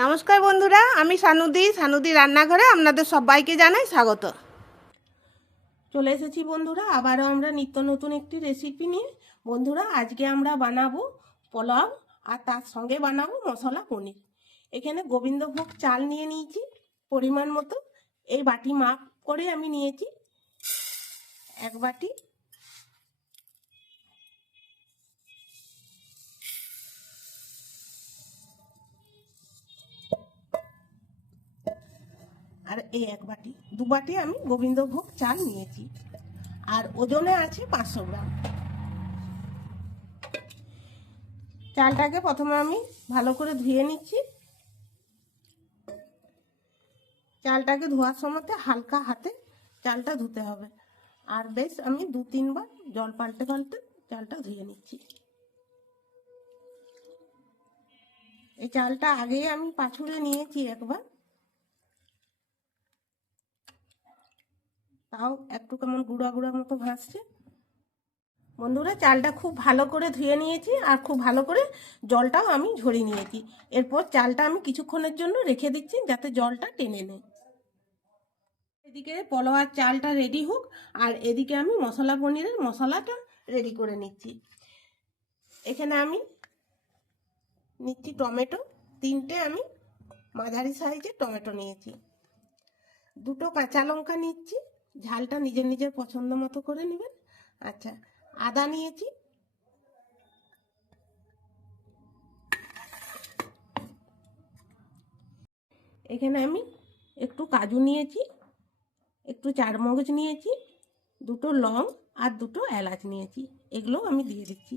নমস্কার বন্ধুরা, আমি সানুদি সানুদি রান্নাঘরে আপনাদের সবাইকে জানাই স্বাগত। চলে এসেছি বন্ধুরা, আবারও আমরা নিত্য নতুন একটি রেসিপি নিয়ে। বন্ধুরা, আজকে আমরা বানাবো পোলাও আর তার সঙ্গে বানাবো মশলা পনির। এখানে গোবিন্দভোগ চাল নিয়ে নিয়েছি, পরিমাণ মতো। এই বাটি মাপ করে আমি নিয়েছি, এক বাটি আর এই এক বাটি, দু বাটি আমি গোবিন্দভোগ চাল নিয়েছি। আর ওজনে আছে পাঁচশো গ্রাম। চালটাকে প্রথমে আমি ভালো করে ধুয়ে নিচ্ছি। চালটাকে ধোয়ার সময়তে হালকা হাতে চালটা ধুতে হবে। আর বেশ আমি দু তিনবার জল পাল্টে পাল্টে চালটা ধুয়ে নিচ্ছি। এই চালটা আগেই আমি পাছুড়ে নিয়েছি একবার। তাও একটু কেমন গুঁড়া গুঁড়া মতো ভাসছে বন্ধুরা, চালটা খুব ভালো করে ধুয়ে নিয়েছি আর খুব ভালো করে জলটাও আমি ঝরিয়ে নিয়েছি। এরপর চালটা আমি কিছুক্ষণের জন্য রেখে দিচ্ছি যাতে জলটা টেনে নেয়। এদিকে পলোয়ার চালটা রেডি হোক আর এদিকে আমি মশলা পনিরের মশলাটা রেডি করে নিচ্ছি। এখানে আমি নিচ্ছি টমেটো। তিনটে আমি মাঝারি সাইজের টমেটো নিয়েছি। দুটো কাঁচা লঙ্কা নিচ্ছি। ঝালটা নিজের নিজের পছন্দ মতো করে নেবেন। আচ্ছা আদা নিয়েছি। এখানে আমি একটু কাজু নিয়েছি, একটু চারমগজ নিয়েছি, দুটো লং আর দুটো এলাচ নিয়েছি। এগুলো আমি দিয়ে দিচ্ছি।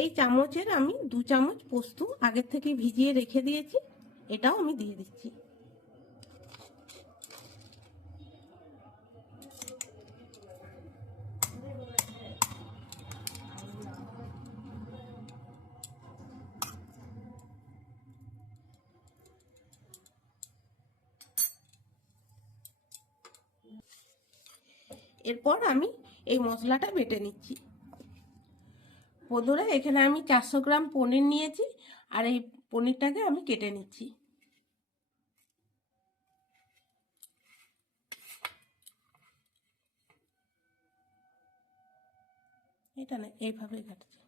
এই চামচের আমি দু চামচ পোস্ত আগের থেকে ভিজিয়ে রেখে দিয়েছি। এটাও আমি দিয়ে দিচ্ছি। এরপর আমি এই মশলাটা বেটে নিচ্ছি। বন্ধুরা, এখানে আমি চারশো গ্রাম পনির নিয়েছি আর এই পনিরটাকে আমি কেটে নিচ্ছি। এটা না এইভাবে কাটছি।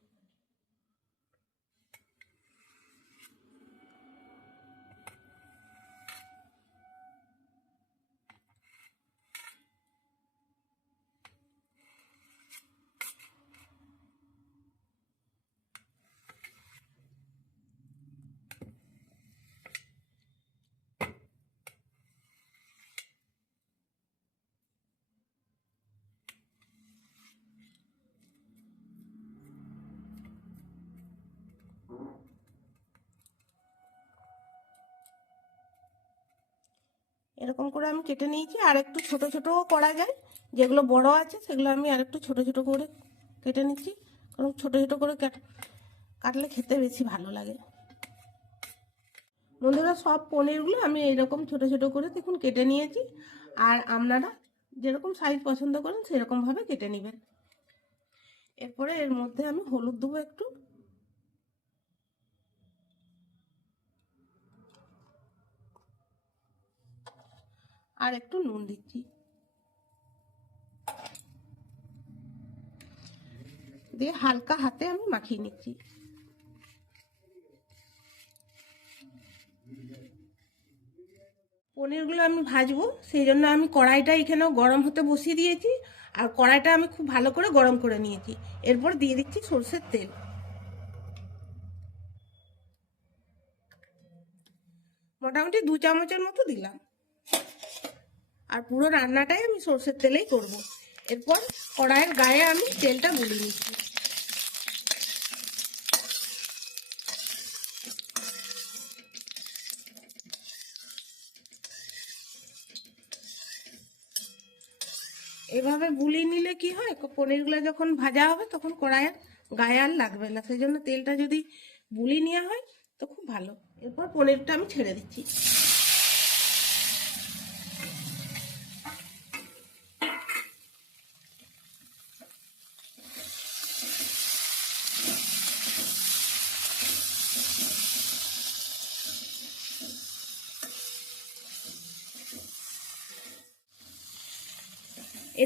এরকম করে আমি কেটে নিয়েছি। আর একটু ছোট ছোটও করা যায়। যেগুলো বড় আছে, সেগুলো আমি আর একটু ছোট ছোট করে কেটে নিচ্ছি। কারণ ছোট ছোট করে কাটলে খেতে বেশি ভালো লাগে। বন্ধুরা, সব পনিরগুলো আমি এইরকম ছোট ছোট করে দেখুন কেটে নিয়েছি। আর আপনারা যেরকম সাইজ পছন্দ করেন, সেরকমভাবে কেটে নেবেন। এরপরে এর মধ্যে আমি হলুদ দেবো একটু। আর একটু নুন দিচ্ছি। দিয়ে হালকা হাতে আমি মাখিয়ে নিচ্ছি। পনিরগুলো আমি ভাজবো, সেই জন্য আমি কড়াইটা এখানেও গরম হতে বসিয়ে দিয়েছি, আর কড়াইটা আমি খুব ভালো করে গরম করে নিয়েছি। এরপর দিয়ে দিচ্ছি সর্ষের তেল। মোটামুটি দু চামচের মতো দিলাম। আর পুরো রান্নাটাই আমি সর্ষের তেলেই করব। এরপর কড়াইয়ের গায়ে আমি তেলটা গুলিয়ে নিচ্ছি। এভাবে বুলিয়ে নিলে কি হয়? পনিরগুলো যখন ভাজা হবে তখন কড়াইয়ের গায়ে আর লাগবে না। সেই জন্য তেলটা যদি বুলিয়ে নেওয়া হয় তো খুব ভালো। এরপর পনিরটা আমি ছেড়ে দিচ্ছি।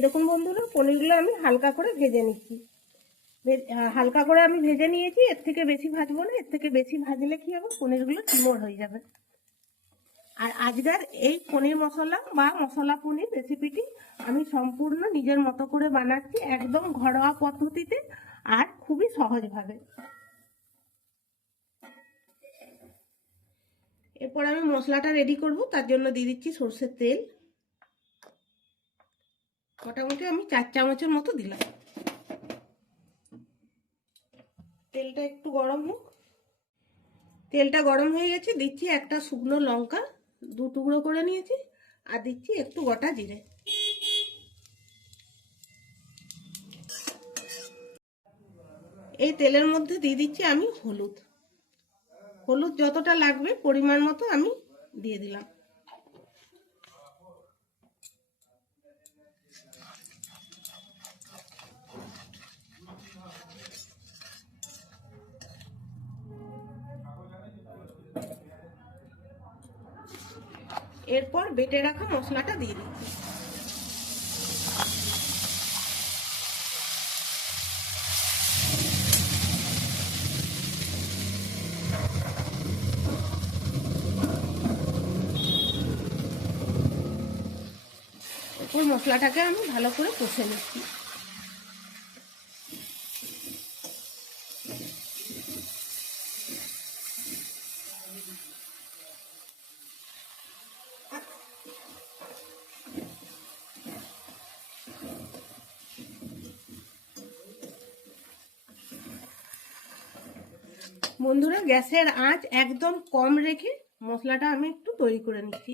দেখুন বন্ধুরা, পনিরগুলো আমি হালকা করে ভেজে নিচ্ছি। হালকা করে আমি ভেজে নিয়েছি, এর থেকে বেশি ভাজবো না, এর থেকে বেশি ভাজলে কি হবে? পনিরগুলো চিমড় হয়ে যাবে। আর আজকের এই পনির মশলা বা মশলা পনির রেসিপিটি আমি সম্পূর্ণ নিজের মতো করে বানাচ্ছি, একদম ঘরোয়া পদ্ধতিতে আর খুবই সহজভাবে। এরপর আমি মশলাটা রেডি করব, তার জন্য দিয়ে দিচ্ছি সর্ষের তেল। মোটামুটি আমি চার চামচের মতো দিলাম। তেলটা একটু গরম হোক। তেলটা গরম হয়ে গেছে, দিচ্ছি একটা শুকনো লঙ্কা, দু টুকরো করে নিয়েছি, আর দিচ্ছি একটু গোটা জিরে। এই তেলের মধ্যে দিয়ে দিচ্ছি আমি হলুদ। হলুদ যতটা লাগবে পরিমাণ মতো আমি দিয়ে দিলাম। এরপর বেটে রাখা মশলাটা দিয়ে দিচ্ছি। ওই মশলাটাকে আমি ভালো করে কষে নিচ্ছি বন্ধুরা গ্যাসের আঁচ একদম কম রেখে মশলাটা আমি একটু তৈরি করে নিচ্ছি।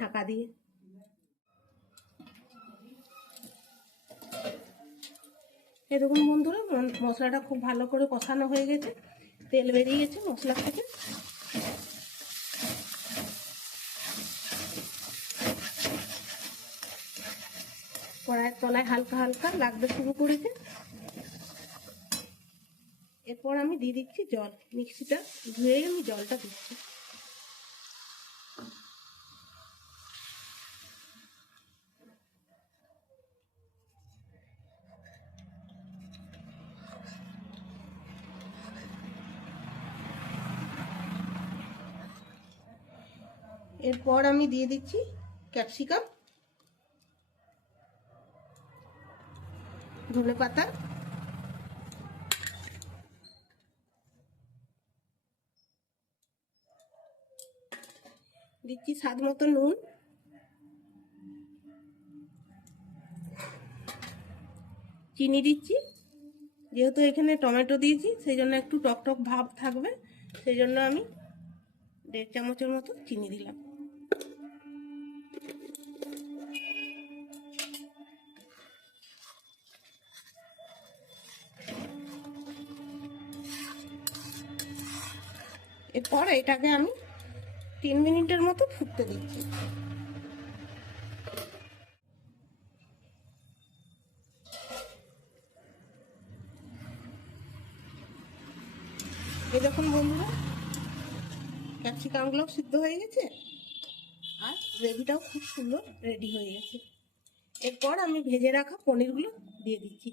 ঢাকা দিয়ে। এরকম বন্ধুরা মশলাটা খুব ভালো করে কষানো হয়ে গেছে। তেল বেরিয়ে গেছে মশলা থেকে। কড়াইয়ের তলায় হালকা হালকা লাগতে শুরু করেছে। এরপর আমি দিয়ে দিচ্ছি জল। মিক্সিটা ধুয়ে আমি জলটা দিচ্ছি। এরপর আমি দিয়ে দিচ্ছি ক্যাপসিকাম ধনে পাতা দিচ্ছি স্বাদ মতো নুন? চিনি দিচ্ছি। যেহেতু এখানে টমেটো দিয়েছি সেই জন্য একটু টক টক ভাব থাকবে। সেই জন্য আমি দেড় চামচের মতো চিনি দিলাম। এরপর এটাকে আমি তিন মিনিটের মতো ফুটতে দিচ্ছি। এই দেখুন বন্ধুরা, ক্যাপসিকামগুলো সিদ্ধ হয়ে গেছে আর গ্রেভিটাও খুব সুন্দর রেডি হয়ে গেছে। এরপর আমি ভেজে রাখা পনিরগুলো দিয়ে দিচ্ছি।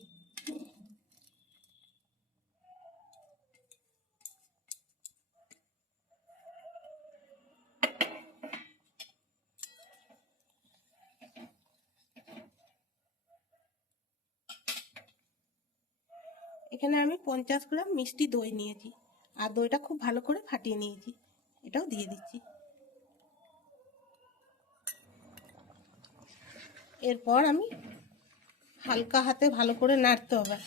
এখানে আমি পঞ্চাশ গ্রাম মিষ্টি দই নিয়েছি। আর দইটা খুব ভালো করে ফাটিয়ে নিয়েছি। এটাও দিয়ে দিচ্ছি। এরপর আমি হালকা হাতে ভালো করে নাড়তে হবে।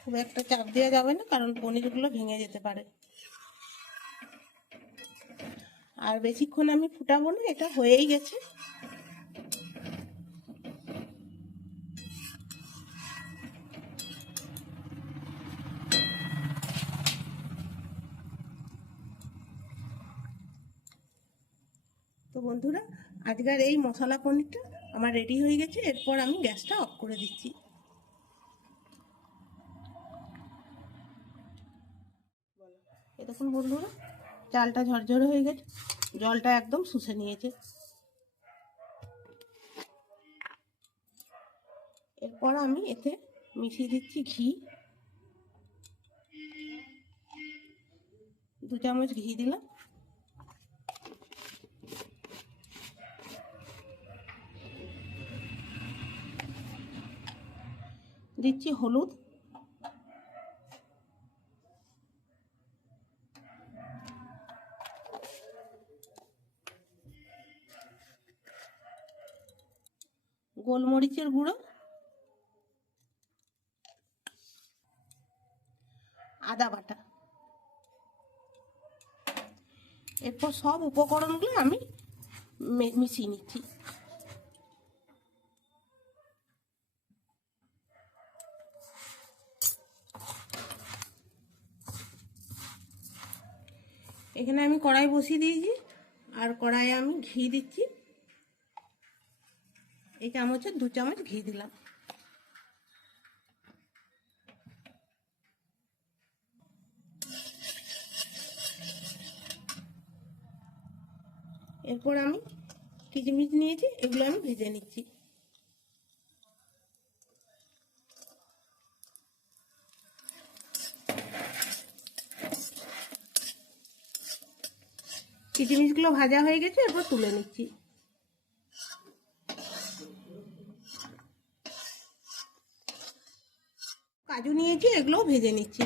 খুব একটা চাপ দেওয়া যাবে না, কারণ পনিরগুলো ভেঙে যেতে পারে। আর বেশিক্ষণ আমি ফুটাবো না, এটা হয়েই গেছে। বন্ধুরা, আজকের এই মশলা পনিরটা আমার রেডি হয়ে গেছে। এরপর আমি গ্যাসটা অফ করে দিচ্ছি। এ দেখুন বন্ধুরা, চালটা ঝরঝরে হয়ে গেছে। জলটা একদম শুষে নিয়েছে। এরপর আমি এতে মিশিয়ে দিচ্ছি ঘি। দু চামচ ঘি দিলাম। দিচ্ছি হলুদ। গোলমরিচের গুঁড়ো। আদা বাটা। এরপর সব উপকরণগুলো আমি মিশিয়ে নিচ্ছি। এখানে আমি কড়াই বসিয়ে দিয়েছি, আর কড়াইয়ে আমি ঘি দিচ্ছি। এই চামচের দু চামচ ঘি দিলাম। এরপর আমি কিচমিচ নিয়েছি, এগুলো আমি ভেজে নিচ্ছি। কিচমিচগুলো ভাজা হয়ে গেছে, এরপর তুলে নিচ্ছি। কাজু নিয়েছি, এগুলোও ভেজে নিচ্ছি।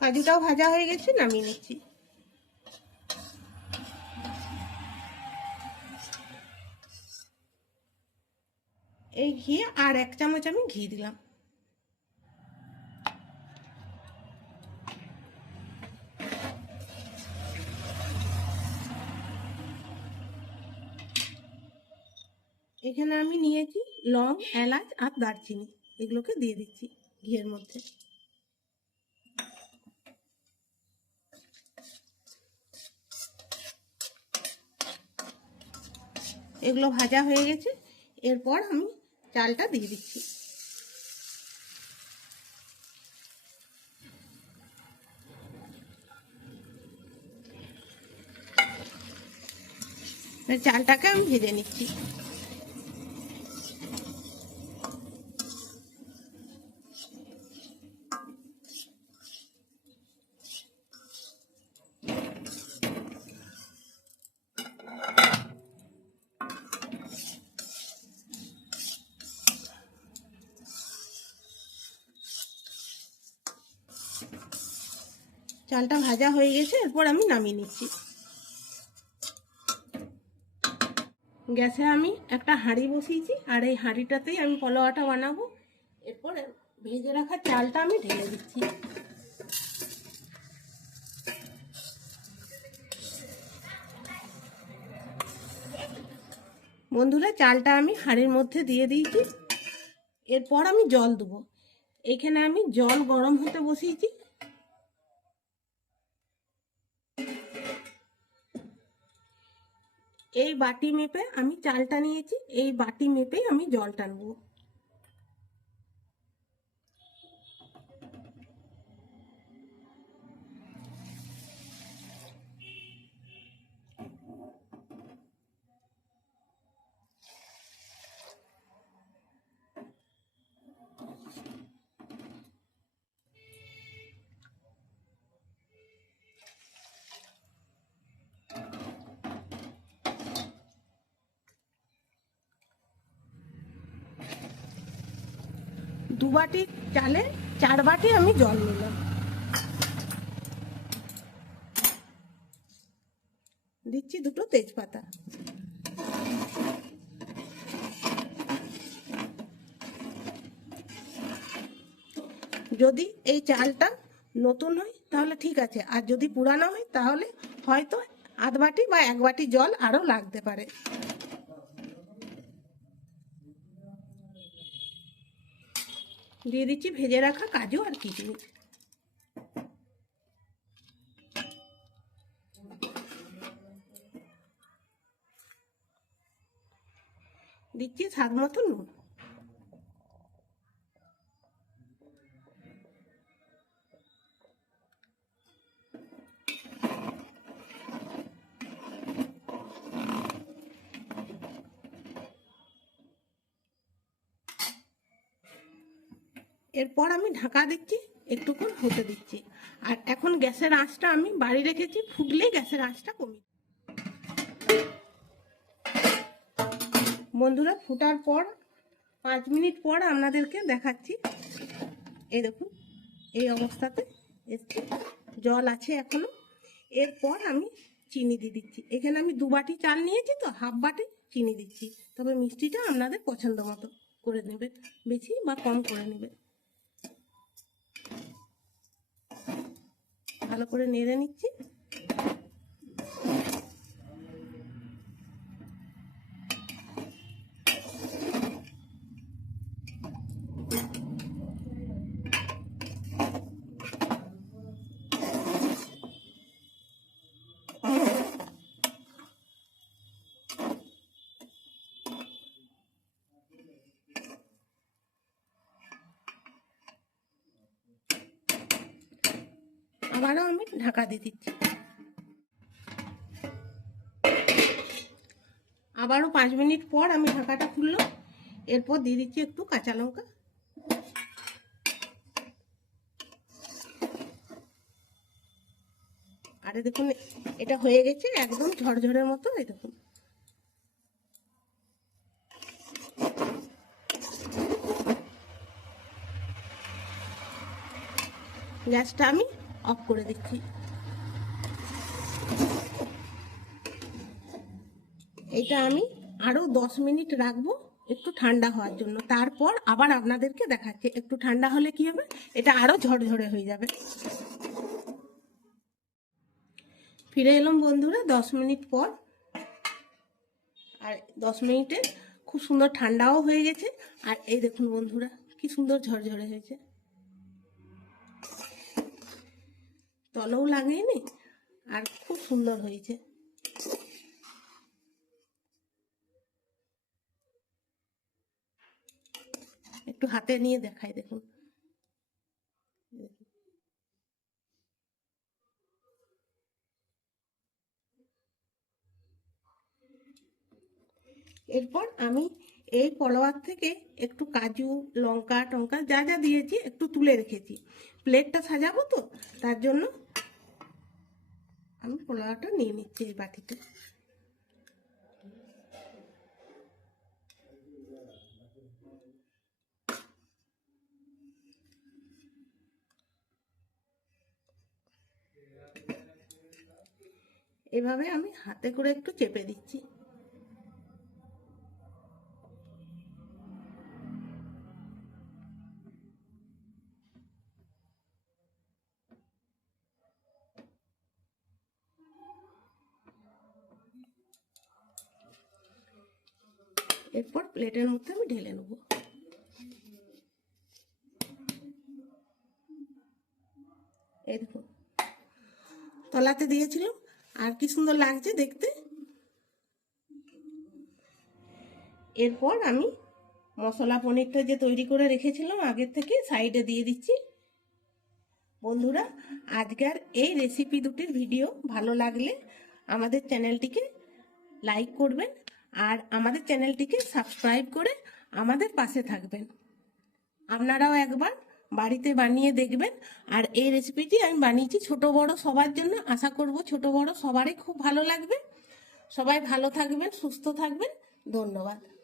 কাজুটাও ভাজা হয়ে গেছে, নামিয়ে নিচ্ছি। এই ঘি আর এক চামচ আমি ঘি দিলাম। এখানে আমি নিয়েছি লং, এলাচ আর দারচিনি। এগুলোকে দিয়ে দিচ্ছি ঘিয়ের মধ্যে। এগুলো ভাজা হয়ে গেছে। এরপর আমি চালটা দিয়ে দিচ্ছি। চালটাকে আমি ভেজে নিচ্ছি। চালটা ভাজা হয়ে গেছে, এরপর আমি নামিয়ে নিচ্ছি। গ্যাসে আমি একটা হাঁড়ি বসিয়েছি, আর এই হাঁড়িটাতেই আমি পলোয়াটা বানাবো। এরপর ভেজে রাখা চালটা আমি ঢেলে দিচ্ছি। বন্ধুরা, চালটা আমি হাঁড়ির মধ্যে দিয়ে দিয়েছি। এরপর আমি জল দেবো। এখানে আমি জল গরম হতে বসিয়েছি। এই বাটি মেপে আমি চালটা নিয়েছি এই বাটি মেপেই আমি জলটা নেব দু বাটি চালে চার বাটি আমি জল নিলাম। দিচ্ছি দুটো তেজপাতা। যদি এই চালটা নতুন হয়, তাহলে ঠিক আছে। আর যদি পুরানো হয়, তাহলে হয়তো আধ বাটি বা এক বাটি জল আরও লাগতে পারে। দিয়ে দিচ্ছি ভেজে রাখা কাজু আর কিশমিশ দিচ্ছি স্বাদ মতো নুন। এরপর আমি ঢাকা দিচ্ছি একটুক্ষণ হতে দিচ্ছি। আর এখন গ্যাসের আঁচটা আমি বাড়ি রেখেছি, ফুটলে গ্যাসের আঁচটা কমিয়ে বন্ধুরা, ফুটার পর পাঁচ মিনিট পর আপনাদেরকে দেখাচ্ছি। এই দেখুন, এই অবস্থাতে এসছে, জল আছে এখনও। এরপর আমি চিনি দিয়ে দিচ্ছি। এখানে আমি দু বাটি চাল নিয়েছি তো, হাফ বাটি চিনি দিচ্ছি। তবে মিষ্টিটা আপনাদের পছন্দ মতো করে নেবেন, বেশি বা কম করে নেবেন। ভালো করে নেড়ে নিচ্ছি আবারও আমি ঢাকা দিয়ে দিচ্ছি। আবারও পাঁচ মিনিট পর আমি ঢাকাটা খুললাম। এরপর দিয়ে দিচ্ছি একটু কাঁচা লঙ্কা। আরে দেখুন, এটা হয়ে গেছে একদম ঝরঝরের মতো, এই দেখুন। গ্যাসটা আমি অফ করে দিচ্ছি এটা আমি আরও দশ মিনিট রাখব একটু ঠান্ডা হওয়ার জন্য। তারপর আবার আপনাদেরকে দেখাচ্ছি, একটু ঠান্ডা হলে কি হবে? এটা আরও ঝরঝরে হয়ে যাবে। ফিরে এলাম বন্ধুরা, দশ মিনিট পর। আর দশ মিনিটে খুব সুন্দর ঠান্ডাও হয়ে গেছে। আর এই দেখুন বন্ধুরা, কি সুন্দর ঝরঝরে হয়েছে। তলেও লাগেনি আর খুব সুন্দর হয়েছে। একটু হাতে নিয়ে দেখাই দেখুন। এরপর আমি এই পলোয়ার থেকে একটু কাজু, লঙ্কা, টঙ্কা যা যা দিয়েছি একটু তুলে রেখেছি। প্লেটটা সাজাবো তো? তার জন্য আমি পোলাওটা নিয়ে নিচ্ছি এই বাটিতে। এভাবে আমি হাতে করে একটু চেপে দিচ্ছি। এরপর প্লেটের মধ্যে আমি ঢেলে নেব। এই দেখুন তলাতে দিয়েছিলাম আর কি সুন্দর লাগছে দেখতে। এরপর আমি মশলা পনিরটা যে তৈরি করে রেখেছিলাম, আগের থেকে সাইডে দিয়ে দিচ্ছি। বন্ধুরা, আজকের এই রেসিপি দুটির ভিডিও ভালো লাগলে আমাদের চ্যানেলটিকে লাইক করবেন আর আমাদের চ্যানেলটিকে সাবস্ক্রাইব করে আমাদের পাশে থাকবেন। আপনারাও একবার বাড়িতে বানিয়ে দেখবেন। আর এই রেসিপিটি আমি বানিয়েছি ছোট বড় সবার জন্য। আশা করব ছোট বড় সবারই খুব ভালো লাগবে। সবাই ভালো থাকবেন, সুস্থ থাকবেন। ধন্যবাদ।